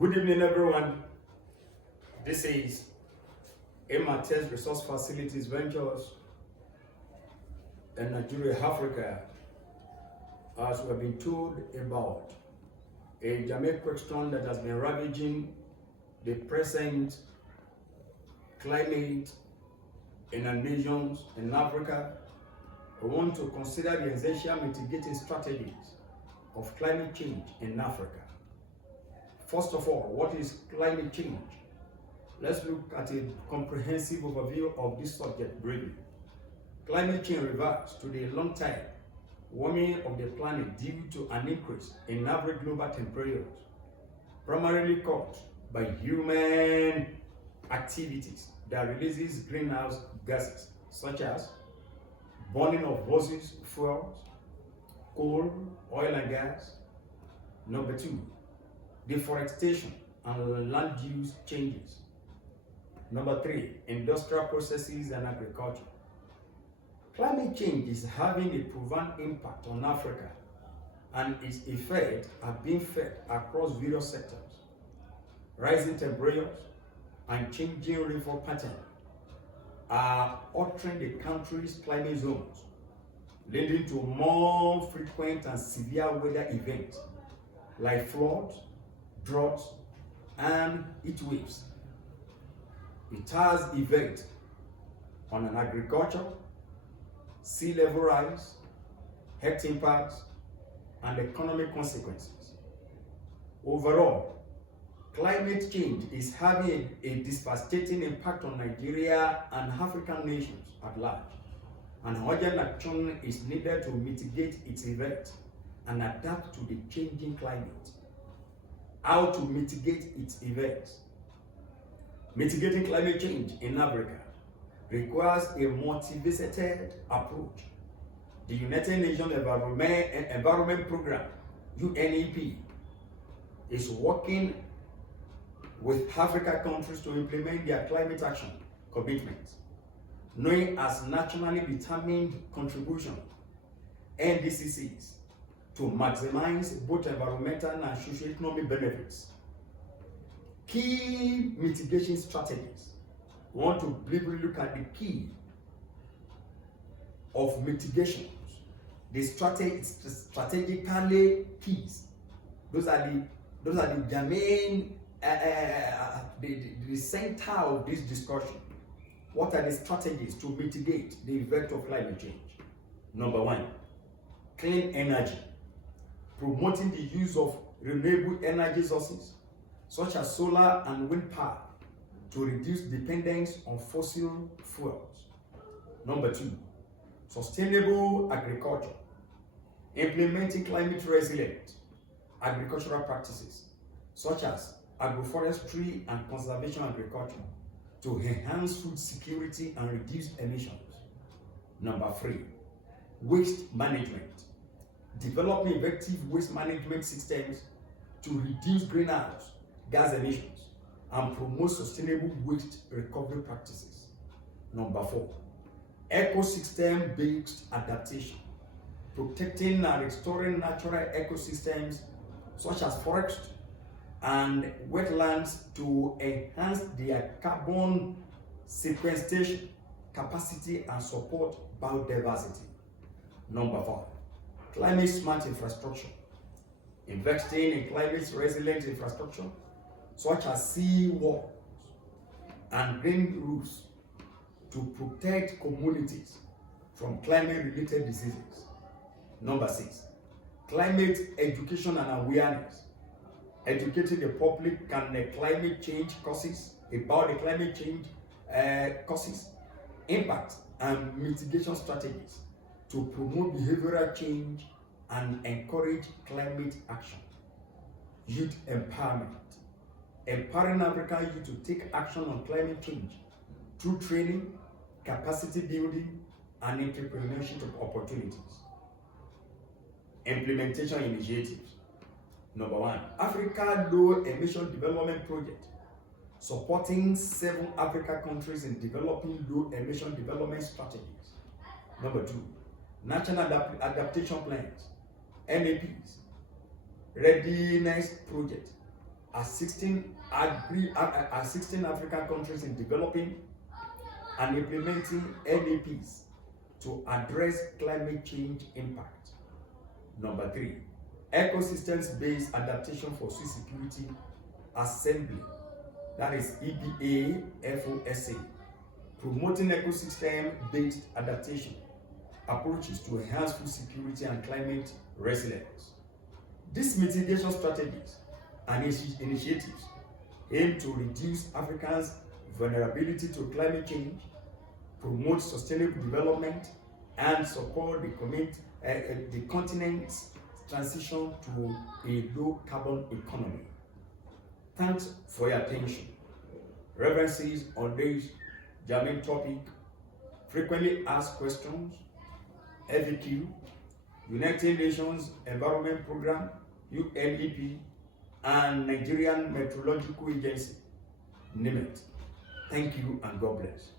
Good evening, everyone. This is MRTS Resource Facilities Ventures in Nigeria, Africa. As we've been told about a Jamaican storm that has been ravaging the present climate in our nations in Africa, we want to consider the essential mitigating strategies of climate change in Africa. First of all, what is climate change? Let's look at a comprehensive overview of this subject briefly. Climate change refers to the long-term warming of the planet due to an increase in average global temperatures, primarily caused by human activities that releases greenhouse gases such as burning of fossil fuels, coal, oil and gas. Number two, deforestation and land use changes. Number three, industrial processes and agriculture. Climate change is having a profound impact on Africa, and its effects are being felt across various sectors. Rising temperatures and changing rainfall patterns are altering the country's climate zones, leading to more frequent and severe weather events like floods, droughts, and heat waves. It has effect on an agriculture, sea level rise, health impacts, and economic consequences. Overall, climate change is having a devastating impact on Nigeria and African nations at large, and urgent action is needed to mitigate its effect and adapt to the changing climate. How to mitigate its effects? Mitigating climate change in Africa requires a multifaceted approach. The United Nations Environment Programme, UNEP, is working with African countries to implement their climate action commitments, known as nationally determined contribution, NDCCs, to maximize both environmental and socio-economic benefits. Key mitigation strategies. We want to briefly look at the key of mitigations. The strategically keys. Those are the main the center of this discussion. What are the strategies to mitigate the effect of climate change? Number one, clean energy. Promoting the use of renewable energy sources such as solar and wind power to reduce dependence on fossil fuels. Number two, sustainable agriculture. Implementing climate resilient agricultural practices such as agroforestry and conservation agriculture to enhance food security and reduce emissions. Number three, waste management. Developing effective waste management systems to reduce greenhouse gas emissions and promote sustainable waste recovery practices. Number four, ecosystem-based adaptation. Protecting and restoring natural ecosystems such as forests and wetlands to enhance their carbon sequestration capacity and support biodiversity. Number five, climate smart infrastructure. Investing in climate resilient infrastructure such as sea walls and green roofs to protect communities from climate related diseases. Number six, climate education and awareness. Educating the public on the climate change causes, about the climate change causes, impact, and mitigation strategies to promote behavioral change and encourage climate action. Youth empowerment. Empowering African youth to take action on climate change through training, capacity building, and entrepreneurship opportunities. Implementation initiatives. Number one, Africa Low Emission Development Project, supporting 7 African countries in developing low emission development strategies. Number two, National Adaptation Plans, NAPs, Readiness Project, assisting African countries in developing and implementing NAPs to address climate change impact. Number 3, ecosystems-based adaptation for food security assembly, that is EBA FOSA, promoting ecosystem-based adaptation approaches to enhance food security and climate resilience. These mitigation strategies and initiatives aim to reduce Africans' vulnerability to climate change, promote sustainable development, and support the continent's transition to a low-carbon economy. Thanks for your attention. References on this germane topic: frequently asked questions, FAQ, United Nations Environment Programme, UNEP, and Nigerian Meteorological Agency, name it. Thank you and God bless.